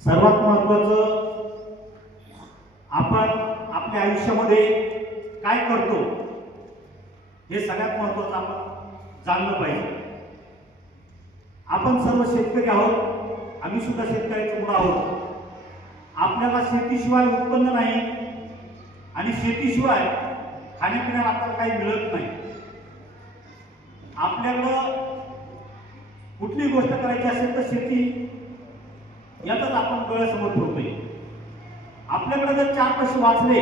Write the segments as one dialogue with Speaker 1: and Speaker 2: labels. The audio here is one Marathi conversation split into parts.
Speaker 1: सर्वात महत्वाचं आपण आपल्या आयुष्यामध्ये काय करतो हे सगळ्यात महत्वाचं आपण जाणलं पाहिजे. आपण सर्व शेतकरी आहोत आम्ही सुद्धा शेतकऱ्याचे मुलं आहोत. आपल्याला शेतीशिवाय उत्पन्न नाही आणि शेतीशिवाय खाण्यापिण्याला आपल्याला काही मिळत नाही. आपल्याकडं कुठली गोष्ट करायची असेल तर शेती यातच आपण डोळ्यासमोर ठेवतोय. आपल्याकडे जर चार प्रश्न वाचले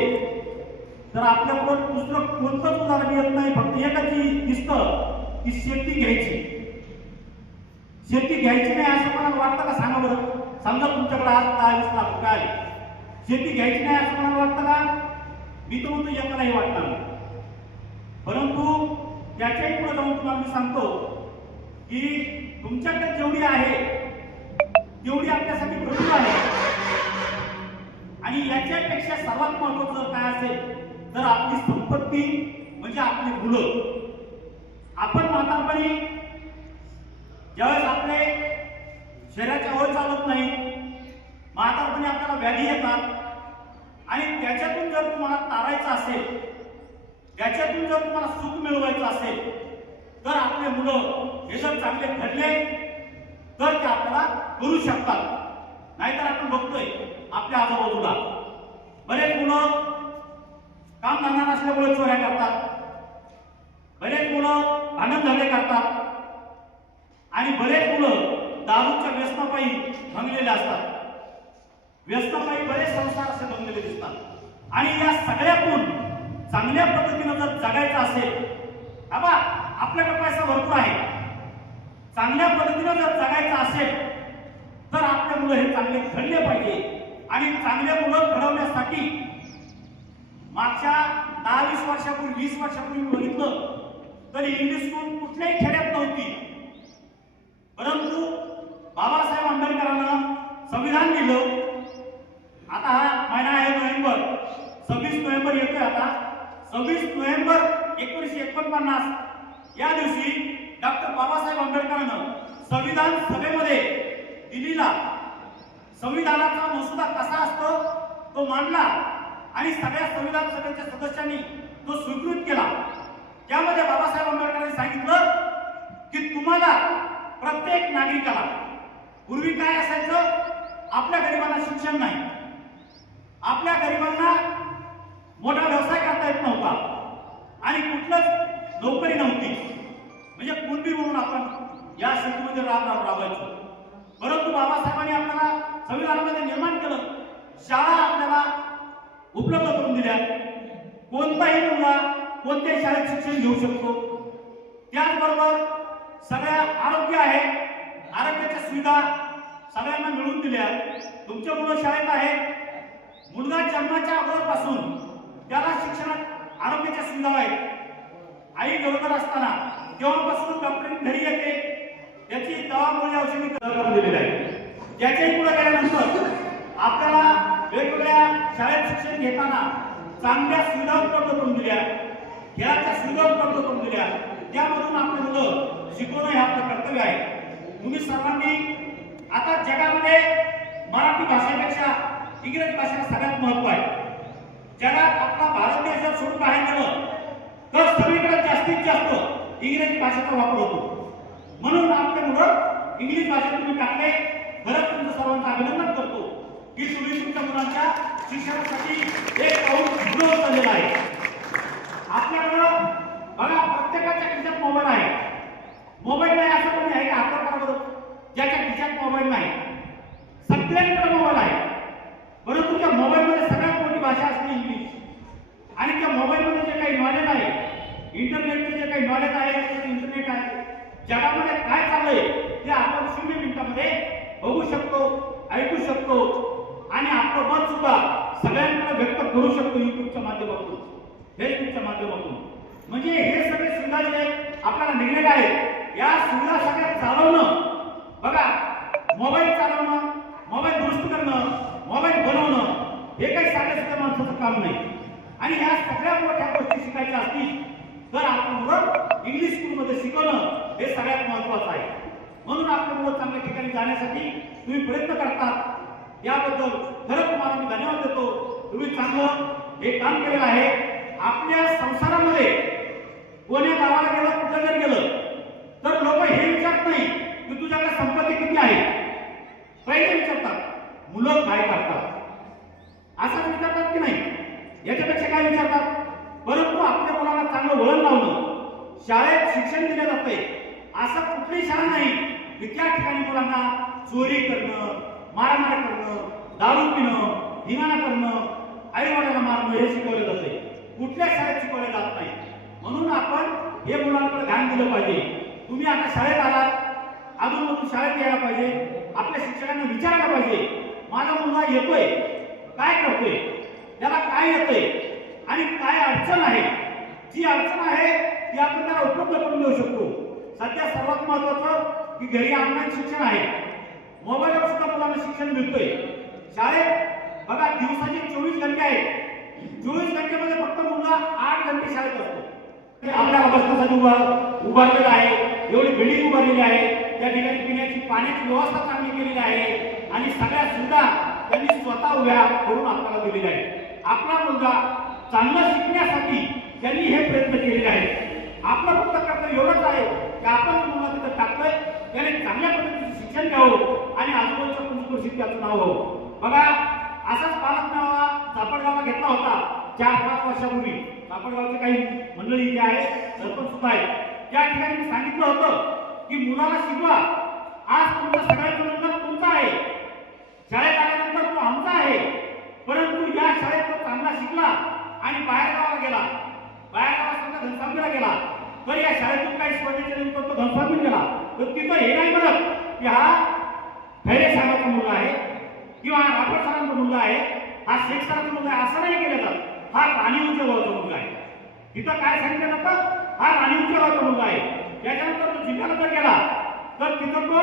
Speaker 1: तर आपल्याकडं दुसरं कोणतंच उदाहरण येत नाही फक्त एकच दिसतं की शेती घ्यायची. शेती घ्यायची नाही असं मला वाटतं का? सांगा बरं. समजा तुमच्याकडे आज दहा वीस लाख शेती घ्यायची नाही असं मला वाटतं का? मी तर म्हणतो नाही वाटणार परंतु त्याच्याही पुढे जाऊन तुम्हाला मी सांगतो की तुमच्याकडे जेवढी आहे तेवढी आपल्यासाठी भरपूर आहे. आणि याच्यापेक्षा सर्वात महत्वाचं काय असेल तर आपली संपत्ती म्हणजे आपली मुलं. आपण म्हातारपणी ज्यावेळेस आपले शरीराच्या वय चालत नाही म्हातारपणी आपल्याला व्याधी येतात. आणि त्याच्यातून जर तुम्हाला तारायचं असेल त्याच्यातून जर तुम्हाला सुख मिळवायचं असेल तर आपले मुलं हे जर चांगले घडले तर ते आपल्याला करू शकतात. नाहीतर आपण बघतोय आपल्या आजूबाजूला. बरेच मुलं काम धंदा नसल्यामुळे चोऱ्या करतात. बरेच मुलं भांडण धंदे करतात. आणि बरेच मुलं दारूच्या व्यसनापायी भंगलेले असतात. व्यसनापायी बरेच संसार असे भंगलेले दिसतात. आणि या सगळ्यातून चांगल्या पद्धतीनं जर जगायचं असेल बाबा आपल्याकडे पैसा भरपूर आहे. चांगल्या पद्धतीनं जर जगायचं असेल तर आपले मुलं हे चांगले घडले पाहिजे. आणि चांगले मुलं घडवण्यासाठी मागच्या दहा वीस वर्षापूर्वी वीस वर्षापूर्वी बघितलं तर इंग्लिश स्कूल कुठल्याही खेड्यात नव्हती. परंतु बाबासाहेब आंबेडकरांना संविधान दिलं. आता हा महिना आहे नोव्हेंबर. सव्वीस नोव्हेंबर येतोय आता. सव्वीस नोव्हेंबर एकोणीसशे एकोणपन्नास. या दिवशी डॉक्टर बाबासाहेब आंबेडकरांनं संविधान सभेमध्ये दिल्लीला संविधानाचा मसुदा कसा असतो तो मांडला आणि सगळ्या संविधान सभेच्या सदस्यांनी तो स्वीकृत केला. त्यामध्ये बाबासाहेब आंबेडकरांनी सांगितलं की तुम्हाला प्रत्येक नागरिकाला पूर्वी काय असायचं? आपल्या गरिबांना शिक्षण नाही. आपल्या गरिबांना मोठा व्यवसाय करता येत नव्हता आणि कुठलंच नोकरी नव्हती. म्हणजे कुणबी म्हणून आपण या शेतीमध्ये राब राब राबायचो परंतु बाबासाहेबांनी आपल्याला संविधानामध्ये निर्माण केलं. शाळा आपल्याला उपलब्ध करून दिल्या. कोणताही मुलगा कोणत्याही शाळेत शिक्षण घेऊ शकतो. त्याचबरोबर सगळ्या आरोग्य आहे. आरोग्याच्या सुविधा सगळ्यांना मिळवून दिल्या. तुमच्या मुलं शाळेत आहेत. मुलगा जन्माच्या अगोदरपासून त्याला शिक्षणात आरोग्याच्या सुविधा आहेत. आई गरोदर असताना तेव्हापासून कंप्लेंट घरी येते. याची दवामुळे औषधी करून दिलेली आहे. त्याच्याही पुढे गेल्यानंतर आपल्याला वेगवेगळ्या शाळेत शिक्षण घेताना चांगल्या सुविधा उपलब्ध करून दिल्या. खेळाच्या सुविधा उपलब्ध करून दिल्या. त्यामधून आपले मुलं शिकवणं हे आपलं कर्तव्य आहे. तुम्ही सर्वांनी आता जगामध्ये मराठी भाषेपेक्षा इंग्रजी भाषेला सगळ्यात महत्त्व आहे. जगात आपला भारत देशात सोडून बाहेर गेलं तर सगळीकडे जास्तीत जास्त इंग्रजी भाषेचा वापर होतो. म्हणून आपले मुलं इंग्लिश भाषेत तुम्ही टाकले खरंच तुमचं सर्वांचं अभिनंदन करतो. की तुम्ही तुमच्या मुलांच्या शिक्षणासाठी एक पाऊल पुढे उचललेलं आहे. आपल्याकडं बघा प्रत्येकाच्या खिशात मोबाईल आहे. मोबाईल नाही असं कोणी आहे का? हातात करा ज्याच्या खिशात मोबाईल नाही. सगळ्यांकडे मोबाईल आहे. परंतु त्या मोबाईलमध्ये सगळ्यात मोठी भाषा असते इंग्लिश आणि त्या मोबाईलमध्ये जे काही नॉलेज आहे इंटरनेटचे जे काही नॉलेज आहे इंटरनेट आहे जगामध्ये काय चाललंय ते आपण शून्य मिनिटामध्ये बघू शकतो ऐकू शकतो आणि आपलं मत सुद्धा सगळ्यांकडे व्यक्त करू शकतो युट्यूबच्या माध्यमातून फेसबुकच्या माध्यमातून. म्हणजे हे सगळे सुविधा जे आपल्याला निघलेले आहेत या सुविधा सगळ्या चालवणं बघा मोबाईल चालवणं मोबाईल दुरुस्त करणं मोबाईल बनवणं हे काही साध्या सुद्धा माणसाचं काम नाही. आणि ह्या सगळ्या मोठ्या गोष्टी शिकायच्या असतील तर आपण मुलं इंग्लिश स्कूलमध्ये शिकवणं हे सगळ्यात महत्वाचं आहे. म्हणून आपले मुलं चांगल्या ठिकाणी जाण्यासाठी तुम्ही प्रयत्न करतात याबद्दल खरं तुम्हाला मी धन्यवाद देतो. तुम्ही चांगलं हे काम केलेलं आहे. आपल्या संसारामध्ये कोण्या गावाला गेलं कुठं जर गेलं तर लोक हे विचारत नाही की तुझ्याकडे संपत्ती किती आहे. पहिले विचारतात मुलं काय करतात? असं विचारतात की नाही? याच्यापेक्षा काय विचारतात? परंतु आपल्या मुलाला चांगलं वळण लावणं शाळेत शिक्षण दिलं जातंय असं कुठली शाळा नाही. की त्या ठिकाणी मुलांना चोरी करणं मारामार करणं दारू पिणं धिंगाणा करणं आईवडिलांना मारणं हे शिकवलं जाते कुठल्या शाळेत शिकवले जात नाही. म्हणून आपण हे मुलांकडे ध्यान दिलं पाहिजे. तुम्ही आता शाळेत आलात अजून शाळेत यायला पाहिजे. आपल्या शिक्षकांना विचारायला पाहिजे. माझा मुलगा येतोय. काय करतोय? त्याला काय येतंय? आणि काय अडचण आहे? जी अडचण आहे ती आपण त्याला उपलब्ध करून देऊ शकतो. सध्या सर्वात महत्वाचं की घरी ऑनलाईन शिक्षण आहे. मोबाईलवर सुद्धा मुलांना शिक्षण मिळतोय. शाळेत बघा दिवसाचे चोवीस घंटे आहेत. चोवीस घंटेमध्ये फक्त मुलगा आठ घंटे शाळेत असतो. ते आपल्याला उभा उभारलेलं आहे. एवढी बिल्डिंग उभारलेली आहे. त्या ठिकाणी पिण्याची पाण्याची व्यवस्था चांगली केलेली आहे. आणि सगळ्या सुविधा त्यांनी स्वतः उभ्या करून आपल्याला दिलेल्या आहे आपला मुलगा चांगलं शिकण्यासाठी त्यांनी हे प्रयत्न केलेले आहेत. आपलं फक्त कर्तव्य एवढंच आहे की आपण मुलांना तिथं टाकतोय त्याने चांगल्या पद्धतीचं शिक्षण घ्यावं आणि आजूबाजूच्या पंचकृषीत त्याचं नाव व्हावं बघा असाच पालक नावा चापडगावला घेतला होता चार पाच वर्षापूर्वी. चापडगावचे काही मंडळी इथे आहे सरपंच सुद्धा आहे त्या ठिकाणी मी सांगितलं होतं की मुलाला शिकवा. आज तुमचा सगळ्यात नंतर तुमचा आहे. शाळेत आल्यानंतर तो आमचा आहे. परंतु या शाळेत तो चांगला शिकला आणि बाहेर गावाला गेला. बाया गावात समजा गेला. तर या शाळेतून काही स्पर्धेच्या निमित्त तो घनसावंगीत गेला. तर तिथं हे नाही म्हणत की हा खैरे साहेबाचा मुलगा आहे किंवा हा राठोड सरांचा मुलगा आहे हा शेख सरांचा मुलगा आहे असं नाही केलं जात. हा राणी उंचगावचा मुलगा आहे. तिथं काय सांगितलं जातं? हा राणी उंचगावचा मुलगा आहे. त्याच्यानंतर तो जिल्ह्याला जर गेला तर तिथं तो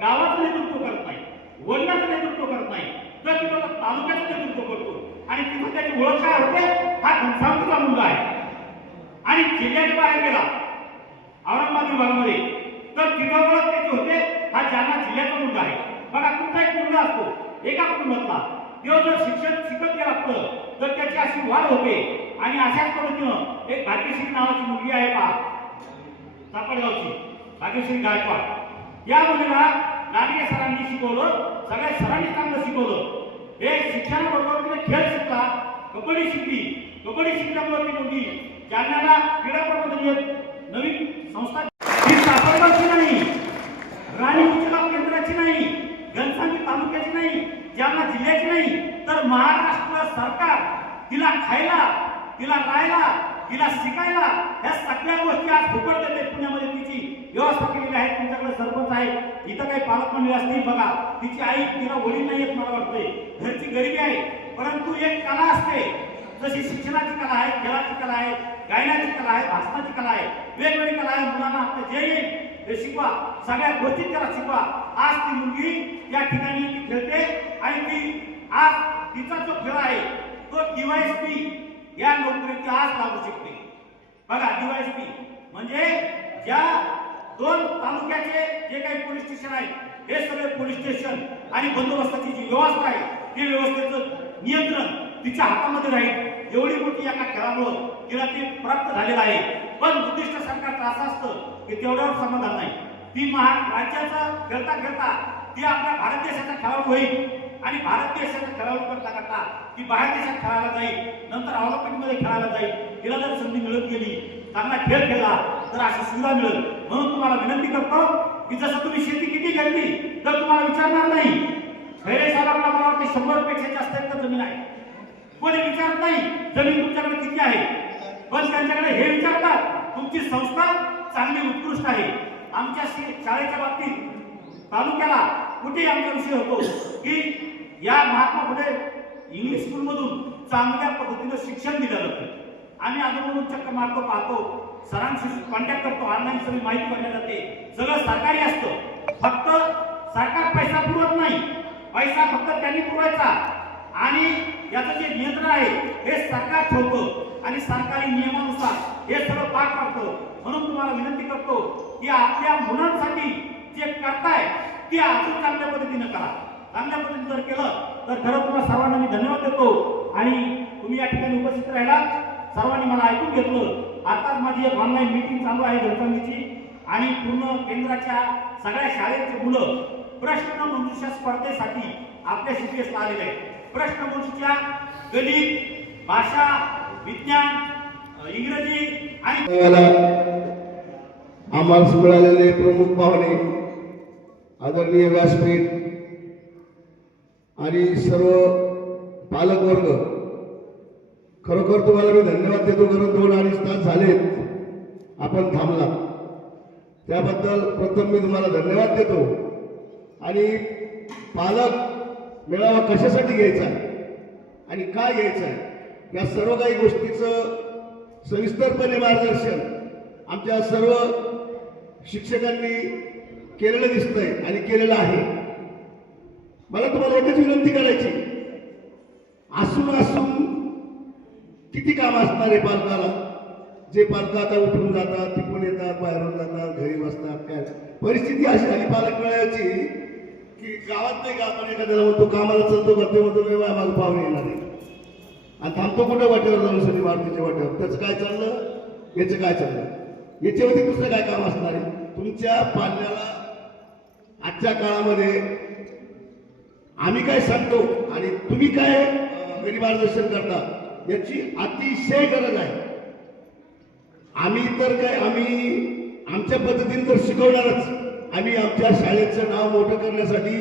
Speaker 1: गावाचं नेतृत्व करत नाही वडिलाचं नेतृत्व करत नाही तर तिथं तालुक्याचं नेतृत्व करतो. आणि तिथं त्याची ओळख काय होते हा घनसावंगीचा मुलगा आहे. आणि जिल्ह्याच्या बाहेर गेला औरंगाबाद विभागामध्ये तर तिथं ओळख त्याची होते हा जालना जिल्ह्याचा मुलगा आहे. बघा तुमचा एक मुलगा असतो? एका कुटुंबातला. तो जर शिक्षण शिकत गेला असतं तर त्याची अशी वाढ होते. आणि अशाच पद्धतीनं एक भाग्यश्री नावाची मुलगी आहे पहा. सापडगावची भाग्यश्री गायकवाड. या मुलीला लाडगे सरांनी शिकवलं सगळ्या सरांनी चांगलं शिकवलं. हे शिक्षणाबरोबर तिने खेळ शिकला कबड्डी शिकली. कबड्डी शिकल्यामुळे ती मुलगी जालन्याला क्रीडा प्रबोधन नवीन संस्था ही सापडगावची नाही. राणी उच्चगाव केंद्राची नाही घनसांगी तालुक्याची नाही जालना जिल्ह्याची नाही. तर महाराष्ट्र सरकार तिला खायला तिला राहायला तिला शिकायला ह्या सगळ्या गोष्टी आज फुकट देते पुण्यामध्ये. तिची व्यवस्था केलेली आहे तुमच्याकडे सरपंच आहे. इथं काही पालकमंडळी असतील बघा. तिची आई तिला वडील नाही येत मला वाटतंय. घरची गरिबी आहे. परंतु एक कला असते. जशी शिक्षणाची कला आहे खेळाची कला आहे गायनाची कला आहे भाषणाची कला आहे वेगवेगळी कला आहे. मुलांना आपलं जे येईल ते शिकवा. सगळ्या गोष्टी त्याला शिकवा. आज ती मुलगी या ठिकाणी ती खेळते आणि ती आज तिचा जो खेळ आहे तो पी या नोकरीची आज लागू शकते. बघा डीवायसपी म्हणजे ज्या दोन तालुक्याचे जे काही पोलीस स्टेशन आहेत हे सगळे पोलीस स्टेशन आणि बंदोबस्ताची जी व्यवस्था आहे ते व्यवस्थेचं नियंत्रण तिच्या हातामध्ये राहील. एवढी मोठी एका खेळामुळं तिला ते प्राप्त झालेलं आहे. पण उद्दिष्ट सरकारचं असं असतं की तेवढ्यावर समाधान नाही. ती महा राज्याचं खेळता खेळता ती आपल्या भारत देशाचा खेळाडू होईल. आणि भारत देशाचा खेळाडू करता करता ती बाहेर देशात खेळायला जाईल नंतर ऑलिम्पिकमध्ये खेळायला जाईल तिला जर संधी मिळत गेली चांगला खेळ खेळला तर अशी सुविधा मिळेल. म्हणून तुम्हाला विनंती करतो की जसं तुम्ही शेती किती घेतली तर तुम्हाला विचारणार नाही. खैरे साहेबांना मला वाटते शंभरपेक्षा जास्त एकर जमीन आहे. कोणी विचारत नाही जमीन तुमच्याकडे किती आहे? पण त्यांच्याकडे हे विचारतात तुमची संस्था चांगली उत्कृष्ट आहे. आमच्या शाळेच्या बाबतीत तालुक्याला कुठे आमचा विषय होतो की या महात्मा फुले इंग्लिश स्कूलमधून चांगल्या पद्धतीनं शिक्षण दिलं जातं. आम्ही अजून चक्कर मारतो पाहतो. सरांशी कॉन्टॅक्ट करतो. ऑनलाईन सगळी माहिती भरल्या जाते. सगळं सरकारी असतं. फक्त सरकार पैसा पुरवत नाही. पैसा फक्त त्यांनी पुरवायचा. आणि याचं जे नियंत्रण आहे हे सरकार ठेवतं. आणि सरकारी नियमानुसार हे सगळं पार पाडतं. म्हणून तुम्हाला विनंती करतो की आपल्या मुलांसाठी जे करताय ते अजून चांगल्या पद्धतीनं करा. चांगल्या पद्धतीने जर केलं तर खरं तुम्हाला सर्वांना मी धन्यवाद देतो. आणि तुम्ही या ठिकाणी उपस्थित राहिला सर्वांनी मला ऐकून घेतलं. आताच माझी एक ऑनलाईन मीटिंग चालू आहे घरसंगीची आणि पूर्ण केंद्राच्या सगळ्या शाळेचे मुलं प्रश्न मंजुषा स्पर्धेसाठी आपल्या सीपीएसला आलेले आहेत. प्रश्न मंजुषा गणित भाषा विज्ञान इंग्रजी आणि
Speaker 2: आम्हाला मिळालेले प्रमुख पाहुणे आदरणीय व्यासपीठ आणि सर्व पालकवर्ग खरोखर तुम्हाला मी धन्यवाद देतो. कारण दोन अडीच तास झालेत. आपण थांबला. त्याबद्दल प्रथम मी तुम्हाला धन्यवाद देतो. आणि पालक मेळावा कशासाठी घ्यायचा आहे? आणि का घ्यायचा आहे? या सर्व काही गोष्टीचं सविस्तरपणे मार्गदर्शन आमच्या सर्व शिक्षकांनी केलेलं दिसतंय आणि केलेलं आहे. मला तुम्हाला एकच विनंती करायची. असून असून किती काम असणार आहे पालकाला? जे पालक आता उठून जातात तिकडून येतात बाहेरून जातात घरी बसतात काय? परिस्थिती अशी झाली पालक मिळायची की गावात नाही का आपण एखाद्याला म्हणतो कामाला चलतो करते म्हणतो मी माझं पाहुणे येणार नाही आणि थांबतो कुठं वाटेवर जाऊन सनी मारुतीच्या वाटेवर? त्याचं काय चाललं? याचं काय चाललं? याच्यावरती दुसरं काय काम असणार आहे? तुमच्या पाल्याला आजच्या काळामध्ये आम्ही काय सांगतो आणि तुम्ही काय अं, मार्गदर्शन करता याची अतिशय गरज आहे. आम्ही तर काय आम्ही आमच्या पद्धतीने तर शिकवणारच. आम्ही आमच्या शाळेचं नाव मोठं करण्यासाठी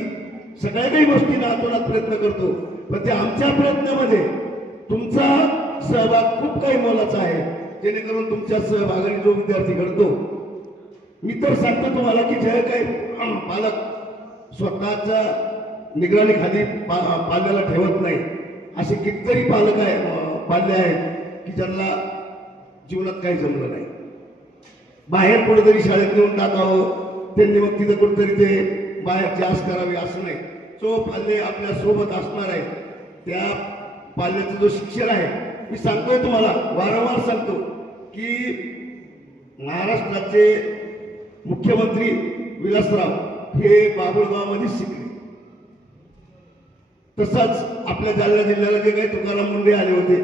Speaker 2: सगळ्या काही गोष्टी नातोनात प्रयत्न करतो. पण ते आमच्या प्रयत्नामध्ये तुमचा सहभाग खूप काही मोलाचा आहे. जेणेकरून तुमच्या सहभागाने जो विद्यार्थी घडतो. मी तर सांगतो तुम्हाला की जे काही पालक स्वतःचा निगराणी निगराणीखाली पा पाल्याला ठेवत नाही. असे कितीतरी पालक आहे पाल्य आहेत की ज्यांना जीवनात काही जमलं नाही. बाहेर कुठेतरी शाळेत नेऊन टाकावं त्यांनी मग तिथं कुठेतरी ते बाहेर जास करावे असं नाही. जो पाल्य आपल्यासोबत असणार आहे त्या पाल्याचा जो शिक्षण आहे मी सांगतोय तुम्हाला वारंवार सांगतो की महाराष्ट्राचे मुख्यमंत्री विलासराव हे बाबुळगावमध्ये शिकले. तसंच आपल्या जालना जिल्ह्याला जे काही तुकाराम मुंडे आले होते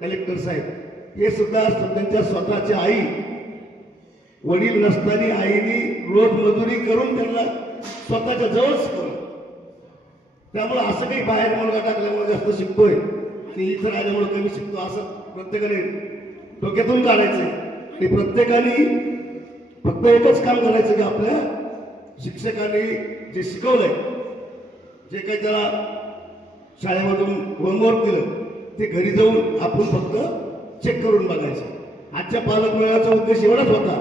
Speaker 2: कलेक्टर साहेब हे सुद्धा त्यांच्या स्वतःच्या आई वडील नसताना आईने रोज मजुरी करून त्यांना स्वतःच्या जवळ करून त्यामुळे असं काही बाहेर मुलगा टाकल्यामुळे जास्त शिकतोय आणि इथं राहिल्यामुळे कमी शिकतो असं प्रत्येकाने डोक्यातून काढायचं आणि प्रत्येकाने फक्त एकच काम करायचं की आपल्या शिक्षकांनी जे शिकवलंय जे काही त्याला शाळेमधून होमवर्क दिलं ते घरी जाऊन आपण फक्त चेक करून बघायचं. आजच्या पालक उद्देश एवढाच होता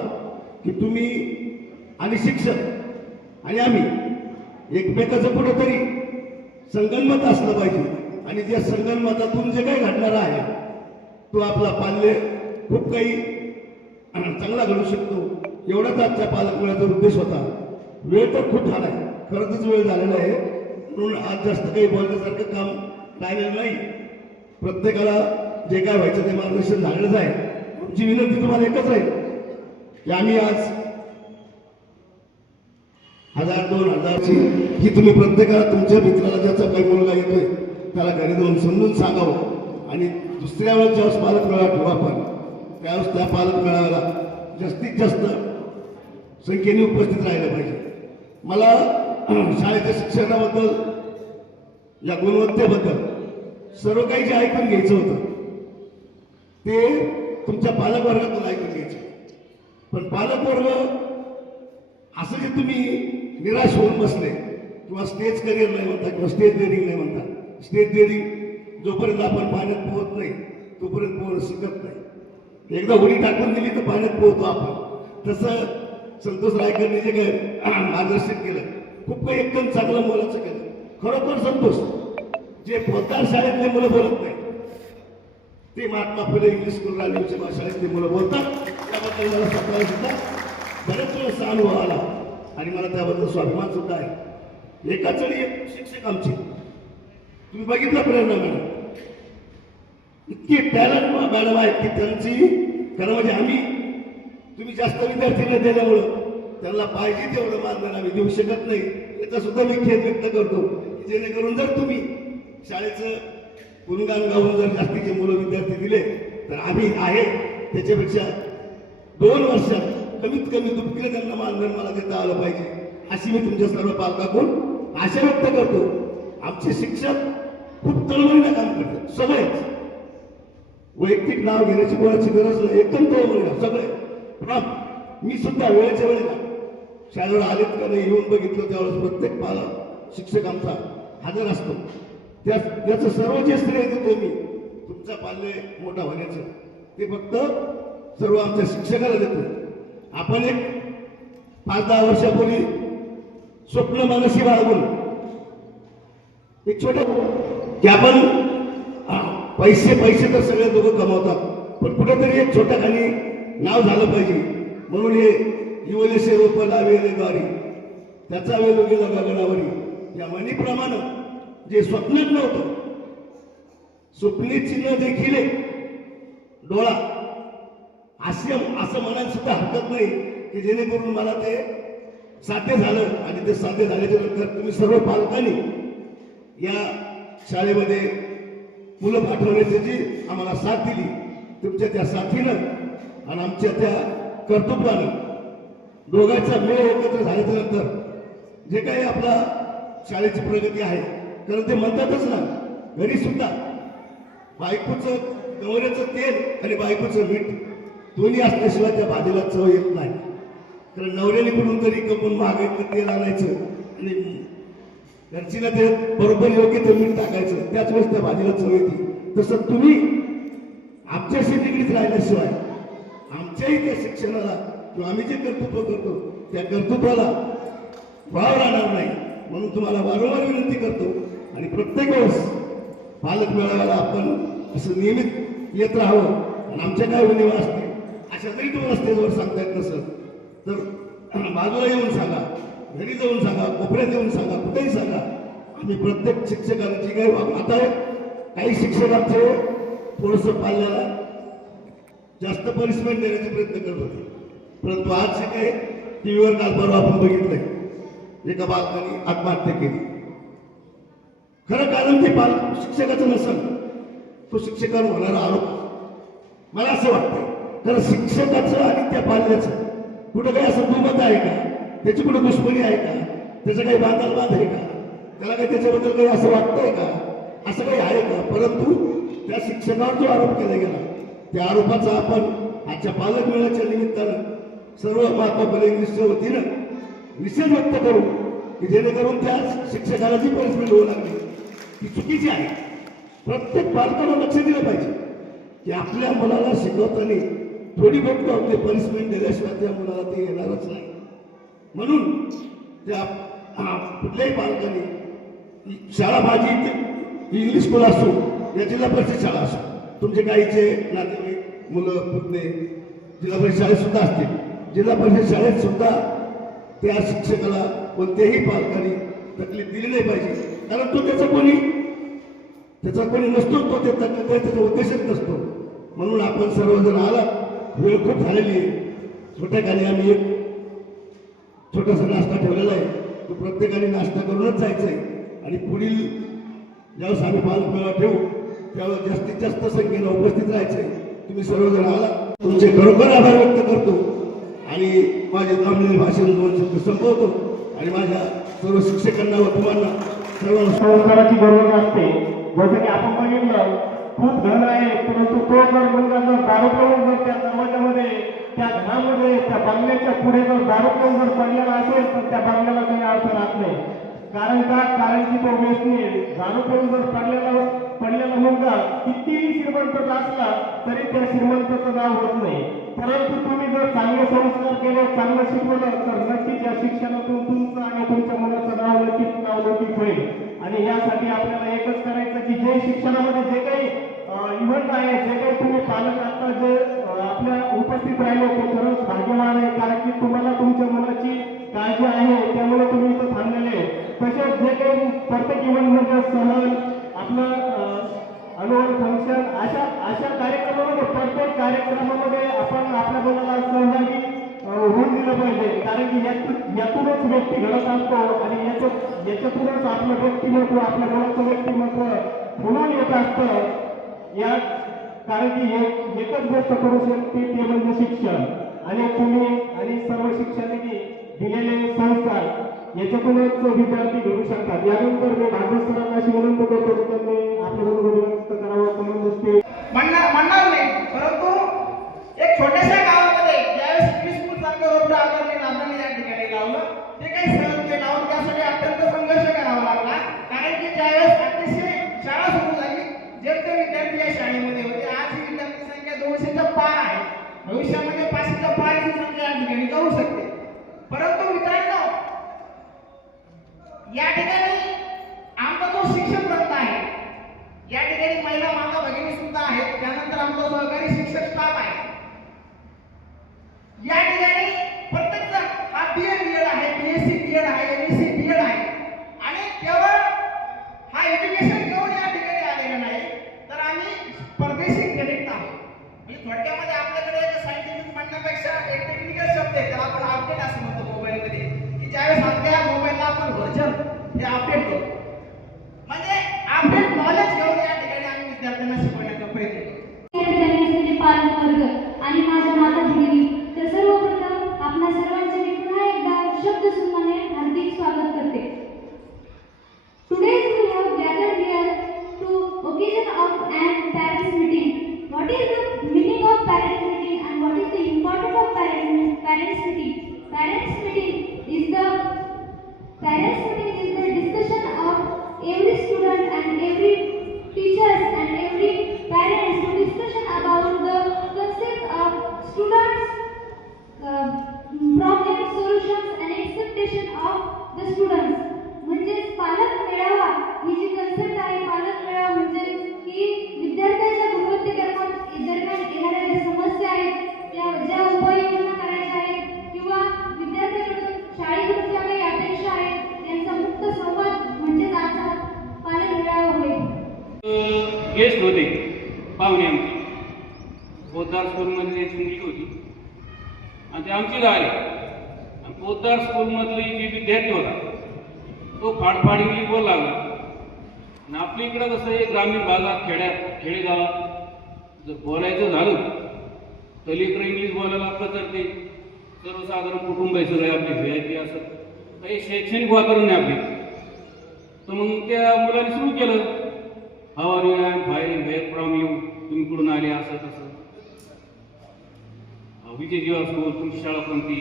Speaker 2: की तुम्ही आणि शिक्षक आणि आम्ही एकमेकाचं कुठंतरी संगनमत असलं पाहिजे. आणि त्या संगणमतातून जे काही घडणार आहे तो आपला पाल्य खूप काही चांगला घडू शकतो. एवढाच आजच्या पालक मेळाव्याचा उद्देश होता. वेळ तर खूप झाला आहे. खरंच वेळ झालेला आहे. म्हणून आज जास्त काही बोलण्यासारखं काम राहिलेलं नाही. प्रत्येकाला जे काय व्हायचं ते मार्गदर्शन झालेलंच आहे. तुमची विनंती तुम्हाला एकच राहील की आम्ही आज हजार दोन हजारची ही तुम्ही प्रत्येकाला तुमच्या मित्राला ज्याचा काही मुलगा येतोय त्याला घरी जाऊन समजून सांगावं. आणि दुसऱ्या वेळेस ज्यावेळेस पालक मेळावा ठेवू आपण त्यावेळेस त्या पालक मेळाव्याला जास्तीत जास्त संख्येने उपस्थित राहिलं पाहिजे. मला शाळेच्या शिक्षणाबद्दल या गुणवत्तेबद्दल सर्व काही जे ऐकून घ्यायचं होतं ते तुमच्या पालकवर्गातून ऐकून घ्यायचं. पण पालकवर्ग असं जे तुम्ही निराश होऊन बसले किंवा स्टेज करिअर नाही म्हणता किंवा स्टेज डेअरिंग नाही म्हणता स्टेज डेअरिंग जोपर्यंत आपण पाण्यात पोहत नाही तोपर्यंत पोहणं शिकत नाही. एकदा उडी टाकून दिली तर पाण्यात पोहतो आपण. तसं संतोष रायकरने जे काही मार्गदर्शन केलं खूप काही एकदम चांगलं मुलाचं केलं. खरोखर संतोष. जे पोहतार शाळेतले मुलं बोलत नाही ते महात्मा फुले इंग्लिश स्कूल राजवीरच्या शाळेतली मुलं बोलतात. त्याबद्दल मला स्वतःला सुद्धा बऱ्याच वेळेस अनुभव आला. आणि मला त्याबद्दल स्वाभिमान सुद्धा आहे. एकाच वेळी एक शिक्षक आमचे तुम्ही बघितलं प्रेरणा मॅडम? इतकी टॅलेंट मॅडम आहेत की त्यांची खरं म्हणजे आम्ही तुम्ही जास्त विद्यार्थीला दिल्यामुळं त्यांना पाहिजे तेवढं मानधन आम्ही देऊ शकत नाही. याचा सुद्धा मी खेद व्यक्त करतो. जेणेकरून जर तुम्ही शाळेचं गुणगान गाऊन जर जास्तीचे मुलं विद्यार्थी दिले तर आम्ही आहे. त्याच्यापेक्षा दोन वर्षात कमीत कमी दुपटीने त्यांना मानधन मला देता आलं पाहिजे. अशी मी तुमच्या सर्व पालकाकडून आशा व्यक्त करतो. आमचे शिक्षक खूप तळमळीनं काम करतात. सगळेच वैयक्तिक नाव घेण्याची कोणाची गरज नाही. एकदम तळमळीनं सगळे. मी सुद्धा वेळेच्या वेळेला शाळेवर आलेत का नाही येऊन बघितलं त्यावेळेस प्रत्येक पालक शिक्षक आमचा हजर असतो. त्या त्याचं सर्व जे श्रेय देतो मी तुमचा पाल्य मोठा होण्याचं ते फक्त सर्व आमच्या शिक्षकाला देतो आपण एक पाच दहा वर्षापूर्वी स्वप्न मानसी बाळगून एक छोट्या की आपण हा, पैसे पैसे तर सगळे लोक कमावतात पण कुठेतरी एक छोट्या खाली नाव झालं पाहिजे. म्हणून हे इवलीसे सेवक लावेले द्वारी त्याचा वेळ गेला गगनावरी। या म्हणीप्रमाणे जे स्वप्नात नव्हतं स्वप्नी चिन्ह देखील डोळा हास्यम असं म्हणायला सुद्धा हरकत नाही की जेणेकरून मला ते साध्य झालं आणि ते साध्य झाल्याच्यानंतर तुम्ही सर्व पालकांनी या शाळेमध्ये मुलं पाठवण्याची जी आम्हाला साथ दिली तुमच्या त्या साथीनं आणि आमच्या त्या कर्तृत्वानं दोघांचा मेळ एकत्र झाल्याच्यानंतर जे काही आपला शाळेची प्रगती आहे कारण ते म्हणतातच ना घरी सुद्धा बायकोचं गवऱ्याचं तेल आणि बायकोचं मीठ दोन्ही असल्याशिवाय त्या भाजीला चव येत नाही. कारण नवऱ्याने कुठून तरी कपून मागायचं तेल आणायचं आणि घरचीला ते बरोबर योग्य ते मीठ टाकायचं त्याच वेळेस त्या भाजीला चव येते. तसं तुम्ही आमच्याशी निगडीत राहिल्याशिवाय आमच्याही त्या शिक्षणाला किंवा आम्ही जे कर्तृत्व करतो त्या कर्तृत्वाला वाव राहणार नाही. म्हणून तुम्हाला वारंवार विनंती करतो आणि प्रत्येक वेळेस पालक मेळाव्याला आपण असं नियमित येत राहावं आणि आमच्या काय उणीवा असते. अशा जरी तुम्हाला स्टेजवर सांगता येत नसत तर बाजूला येऊन सांगा घरी जाऊन सांगा कोपऱ्यात येऊन सांगा कुठेही सांगा. आम्ही प्रत्येक शिक्षकांची काही वाग- आता काही शिक्षक आमचे थोडंसं पाल्याला जास्त पनिशमेंट देण्याचे प्रयत्न करत होते. परंतु आज जे काही टी व्हीवर काल परवा आपण बघितलंय एका बालकाने आत्महत्या केली. खरं कारण ते बाल शिक्षकाचं नसेल तो शिक्षकावर होणारा आरोप. मला असं वाटतं कारण शिक्षकाचं आणि त्या पाल्याचं कुठं काही असं दुमत आहे का? त्याची कुठं दुश्मनी आहे का? त्याचं काही बांधाल आहे का? त्याला काही त्याच्याबद्दल काही असं वाटतंय का? असं काही आहे का? परंतु त्या शिक्षकावर जो आरोप केला गेला त्या आरोपाचा आपण आजच्या पालक मेळाच्या निमित्तानं सर्व महात्मा इंग्लिशच्या वतीनं विषय व्यक्त करू की जेणेकरून त्या शिक्षकाला जी पनिशमेंट होऊ लागली ती चुकीची आहे. प्रत्येक पालकानं लक्ष दिलं पाहिजे की आपल्या मुलाला शिकवताना थोडी फक्त आपली पनिशमेंट दिल्याशिवाय त्या मुलाला ते येणारच नाही. म्हणून त्या कुठल्याही पालकांनी शाळा माझी इंग्लिश स्कूल असो या जिल्हा परिषद शाळा असो तुमचे काहीचे नातेवाईक मुलं पुतणे जिल्हा परिषद शाळेत सुद्धा असतील. जिल्हा परिषद शाळेत सुद्धा त्या शिक्षकाला कोणत्याही पालकांनी तकलीफ दिली नाही पाहिजे. कारण तो त्याचा कोणी त्याचा कोणी नसतो तो ते तकलीफ त्याचा उद्देशच नसतो. म्हणून आपण सर्वजण आला. वेळ खूप झालेली आहे. छोट्या खाली आम्ही एक छोटासा नाश्ता ठेवलेला आहे. तो प्रत्येकाने नाश्ता करूनच जायचा आहे आणि पुढील ज्यावेळेस आम्ही पालक मेळा ठेवू त्यावेळेस जास्तीत जास्त संख्येनं उपस्थित राहायचं आहे तुम्ही सर्वजण आला. तुमचे खरोखर आभार व्यक्त करतो. आणि माझे थांबलेले भाषण दोन शब्द संपवतो. आणि माझ्या सर्व शिक्षकांना व तुम्हाला सर्व
Speaker 3: संस्काराची गरज असते. जसं की आपण बघितलं खूप धन आहे परंतु तो जर मुलगा जर दारू पिऊन जर त्या समाजामध्ये त्या घरामध्ये त्या बंगल्याच्या पुढे जर दारू पिऊन जर पडलेला असेल तर त्या बंगल्याला काही अर्थ राहत नाही. कारण का? कारण की तो व्यसनी दारू पिऊन जर पडलेला पडलेला मुलगा कितीही श्रीमंत असला तरी त्या श्रीमंताचं नाव होत नाही. परंतु तुम्ही जर चांगले संस्कार केले चांगलं शिकवलं तर नक्कीच या शिक्षणातून तुमचं आणि तुमच्या मुलाचं नाव नक्कीच नाव लौकिक होईल आणि यासाठी आपल्याला एकच करायचं की जे शिक्षणामध्ये जे काही इव्हेंट आहे जे काही तुम्ही पालक आता जे आपल्या उपस्थित राहिले ते खरंच भाग्यवान आहे कारण की तुम्हाला तुमच्या मुलाची काळजी आहे त्यामुळे तुम्ही इथं थांबलेले आहे. तसेच जे काही प्रत्येक इव्हेंट म्हणजे सहल आपलं अं, फंक्शन अशा अशा कार्यक्रमामध्ये प्रत्येक कार्यक्रमामध्ये आपण आपल्या मुलाला सहभागी होऊन दिलं पाहिजे. कारण की यातून यातूनच व्यक्ती घडत असतो आणि याचं
Speaker 4: याच्यातूनच आपलं व्यक्तिमत्व आपल्या मुलाचं व्यक्तिमत्व म्हणून येत असतं. या कारण की एक एकच गोष्ट करू शकते ते म्हणजे शिक्षण. आणि तुम्ही आणि सर्व शिक्षकांनी दिलेले संस्कार. याच्यातूनच विद्यार्थी घडू शकतात. यानंतर मी भागवत सरांना अशी विनंती करतो की त्यांनी आपल्याबरोबर करावं म्हणून दृष्टी
Speaker 5: म्हणणार म्हणणार नाही. परंतु एक छोट्याशा गावामध्ये ज्यावेळेस इंग्लिश स्कूल सारखं रोपटं आदरणीय नाथांनी या ठिकाणी लावलं ते काही सहज नाही लावून त्यासाठी अत्यंत संघर्ष करावा लागला कारण की ज्यावेळेस अतिशय शाळा सुरू झाली जेवढे विद्यार्थी या शाळेमध्ये होते आज ही विद्यार्थी संख्या दोनशेच्या पार आहे भविष्यामध्ये पाचशेच्या पार ही संख्या या ठिकाणी जाऊ शकते परंतु मित्रांनो या ठिकाणी आमचा जो शिक्षक वृंद आहे या ठिकाणी महिला माता भगिनी सुद्धा आहेत त्यानंतर आमचा सहकारी शिक्षक स्टाफ आहे या ठिकाणी प्रत्येक जण हा बी ए बी एड आहे B S C B Ed आहे M S C B Ed आहे आणि केवळ हा एज्युकेशन घेऊन या ठिकाणी आलेला नाही तर आम्ही परदेशी क्रेडिट आहोत म्हणजे थोडक्यामध्ये आपल्याकडे एक सायंटिफिक म्हणण्यापेक्षा एक टेक्निकल शब्द आहे त्याला आपण अपडेट असं म्हणतो मोबाईलमध्ये की ज्यावेळेस आपल्या मोबाईलला आपण व्हर्जन हे अपडेट करतो म्हणजे अपडेट नॉलेज घेऊन या ठिकाणी आम्ही विद्यार्थ्यांना
Speaker 6: गेस्ट होते. पाहुणे आमचे. पोद्दार स्कूलमध्ये एक मुलगी होती. आणि ते आमची आले आणि पोद्दार स्कूलमधली जी विद्यार्थी होता तो फाडफाड इंग्लिश बोल लागला. आणि आपल्या इकडं कसं आहे ग्रामीण भागात खेड्यात खेडेगावात जर बोलायचं झालं तर इकडं इंग्लिश बोलायला लागतं तर ते सर्वसाधारण कुटुंब आहे सगळे आपले व्ही आय पी असं. काही शैक्षणिक वातावरण नाही आपले. तर मग त्या मुलाने सुरू केलं. How are you I fine where from you तुम्ही कुठून आले? असं तसं. विजय जीवा स्कूल तुमची शाळा कोणती?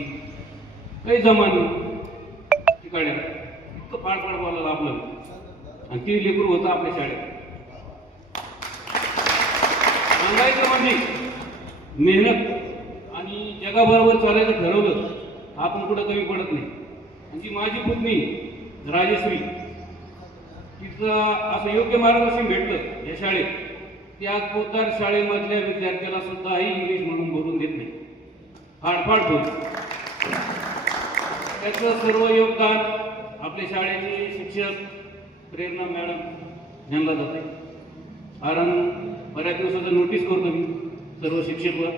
Speaker 6: काही जमान. तिकडे इतकं फाड फाड बोलायला आपलं. आणि ती लेकरू होतं आपल्या शाळेत. सांगायचं म्हणजे मेहनत आणि जगाबरोबर चालायचं ठरवलं आपण कुठं कमी पडत नाही. आणि जी माझी पुतणी राजेश्री तिचं असं योग्य मार्गदर्शन भेटलं या शाळेत. ती आज पोतार शाळेमधल्या विद्यार्थ्याला सुद्धाही इंग्लिश म्हणून बोलून देत नाही. फाडफाड बोल त्याचं सर्व योगदान आपल्या शाळेचे शिक्षक प्रेरणा मॅडम यांना जाते. कारण बऱ्याच दिवसाचं नोटीस करतो मी सर्व शिक्षकवर.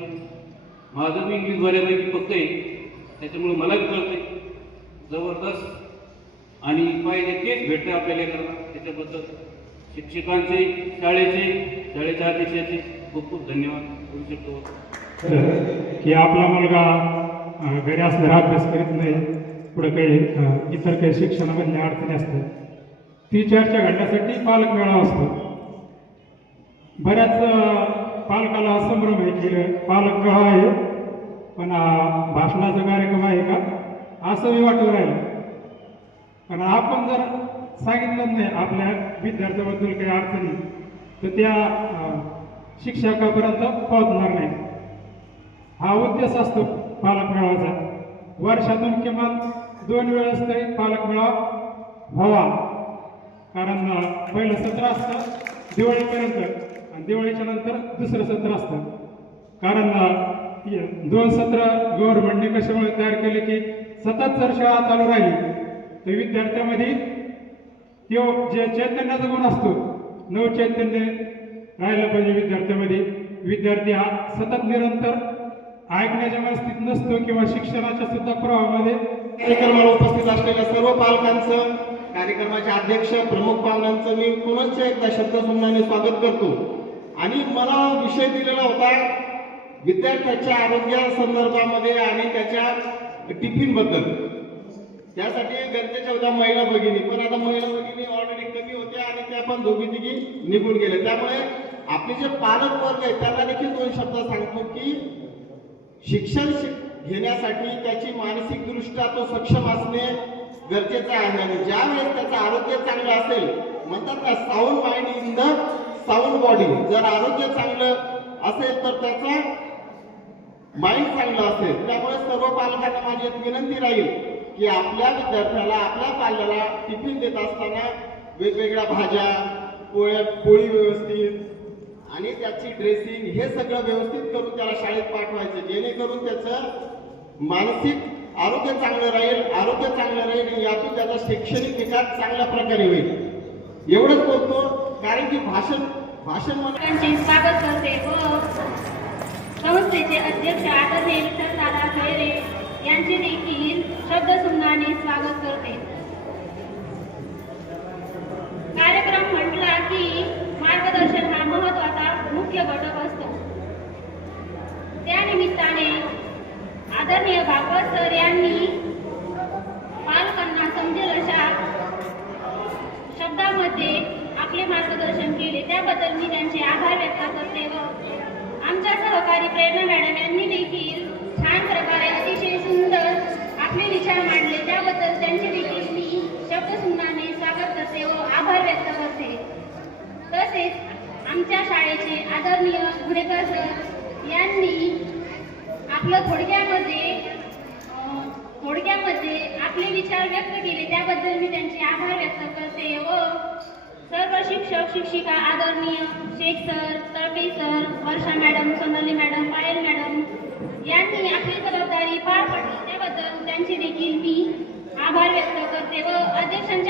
Speaker 6: माझं मी इंग्लिश बऱ्यापैकी पक्क आहे. त्याच्यामुळे मला बी कळतंय. जबरदस्त. आणि पाहिजे तेच भेटतं आपल्याला करायला त्याच्याबद्दल शिक्षकांचे शाळेचे शाळेच्या अध्यक्षाचे खूप खूप धन्यवाद करू शकतो.
Speaker 4: की आपला मुलगा घरी असणारा अभ्यास करीत नाही पुढे काही इतर काही शिक्षणामधल्या अडचणी असतात. ती चर्चा घडण्यासाठी पालक मेळावा असतो. बऱ्याच पालकाला संभ्रम आहे की पालक मेळावा आहे? पण भाषणाचा कार्यक्रम आहे का? असं मी वाटून राहिलं. कारण आपण जर सांगितलं नाही आपल्या विद्यार्थ्याबद्दल काही अडचणी तर त्या शिक्षकापर्यंत पोहोचणार नाही हा उद्देश असतो पालक मेळाव्याचा वर्षातून किमान दोन वेळेस तरी पालक मेळावा व्हावा. कारण पहिलं सत्र असतं दिवाळीपर्यंत आणि दिवाळीच्या नंतर दुसरं सत्र असतं. कारण दोन सत्र गव्हर्नमेंटने कशामुळे तयार केले की सतत जर शाळा चालू राहिली तर विद्यार्थ्यामध्ये तो जे चैतन्याचा गुण असतो नवचैतन्य राहिलं पाहिजे विद्यार्थ्यामध्ये. विद्यार्थी हा सतत निरंतर ऐकण्याच्या मनस्थितीत नसतो किंवा शिक्षणाच्या सुद्धा प्रवाहामध्ये कार्यक्रमाला उपस्थित असलेल्या सर्व पालकांचं
Speaker 7: कार्यक्रमाचे अध्यक्ष प्रमुख पाहुण्यांचं मी पुनश्च एकदा शब्दसंधाने स्वागत करतो. आणि मला विषय दिलेला होता विद्यार्थ्याच्या आरोग्या संदर्भामध्ये आणि त्याच्या टिफिनबद्दल. त्यासाठी गरजेच्या होत्या महिला भगिनी. पण आता महिला भगिनी ऑलरेडी कमी होत्या आणि त्या पण दोघी तिघी निघून गेल्या. त्यामुळे आपले जे पालक वर्ग आहे त्यांना देखील दोन शब्द सांगतो की शिक्षण घेण्यासाठी त्याची मानसिक दृष्ट्या तो सक्षम असणे गरजेचं आहे. आणि ज्या वेळेस त्याचं आरोग्य चांगलं असेल म्हणतात ना sound mind in the sound body जर आरोग्य चांगलं असेल तर त्याचा माइंड चांगलं असेल. त्यामुळे सर्व पालकांना माझी एक विनंती राहील. की आपल्या विद्यार्थ्याला आपल्या पाल्याला टिफिन देत असताना वेगवेगळ्या भाज्या पोळ्या पोळी व्यवस्थित आणि त्याची ड्रेसिंग हे सगळं व्यवस्थित करून त्याला शाळेत पाठवायचं. जेणेकरून त्याचं मानसिक आरोग्य चांगलं राहील आरोग्य चांगलं राहील आणि यातून त्याचा शैक्षणिक विकास चांगल्या प्रकारे होईल. एवढंच बोलतो कारण की भाषण भाषण म्हणजे
Speaker 8: स्वागत करते. व संस्थेचे अध्यक्ष आदरणीय विठ्ठल दादा खैरे यांचे देखील शब्दसुमनाने स्वागत करते. कार्यक्रम म्हटला की मार्गदर्शन हा महत्त्वाचा मुख्य घटक असतो. त्यानिमित्ताने आदरणीय भागवत सर यांनी पालकांना समजेल अशा शब्दामध्ये आपले मार्गदर्शन केले त्याबद्दल मी त्यांचे आभार व्यक्त करते व आमच्या सहकारी प्रेरणा मॅडम यांनी देखील छान प्रकारे अतिशय सुंदर आपले विचार मांडले त्याबद्दल त्यांचे देखील मी शब्दसुमनाने स्वागत करते व आभार व्यक्त करते तसेच आमच्या शाळेचे आदरणीय घुडेकर सर यांनी आपलं थोडक्यामध्ये अं, थोडक्यामध्ये आपले विचार व्यक्त केले त्याबद्दल मी त्यांचे आभार व्यक्त करते व सर्व शिक्षक शिक्षिका आदरणीय Shaikh sir Talke sir Varsha madam Sonali madam Payal madam यांनी आपली जबाबदारी पार पडली त्याबद्दल त्यांचे देखील मी आभार व्यक्त करते व अध्यक्षांचे